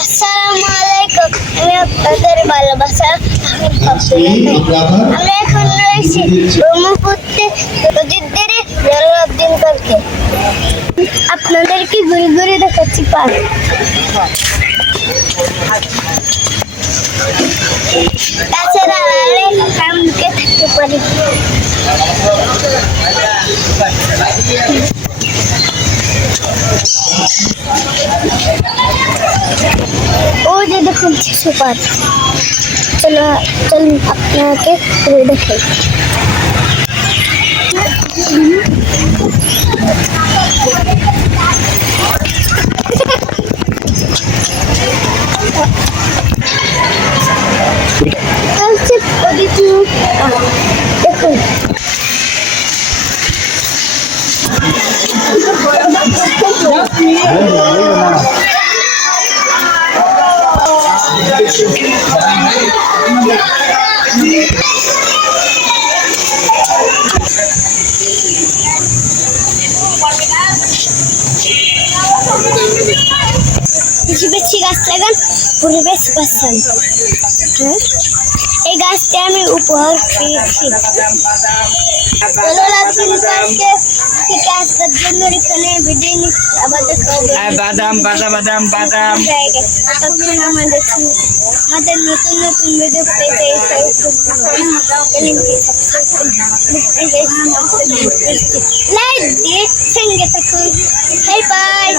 আসসালামু আলাইকুম। আমি আপনাদের ভালোবাসা আমরা এখন রয়েছি ব্রহ্মপুত্রে নদীর তীরে জলালউদ্দিন পার্কে। আপনাদেরকে ঘুরে ঘুরে দেখাচ্ছি পার্ক। তাছাড়া আমরা থাকতে পারি। ও যে দেখুন শিশু পার্ক। চলুন আপনাকে ঘুরে দেখাই। দেখুন বেশি বেশি গাছ লাগান, পরিবেশ বাঁচান। এই গাছটি আমি উপহার পেয়েছি জলালউদ্দিন পার্কে থেকে আসার জন্য। এখানে বিদায় নিচ্ছি, আবার দেখা হবে। বাদাম বাদাম বাদাম বাদাম ততক্ষণ আমাদের নতুন নতুন ভিডিও পেতে লাইক দিয়ে সঙ্গে থাকুন। Bye bye.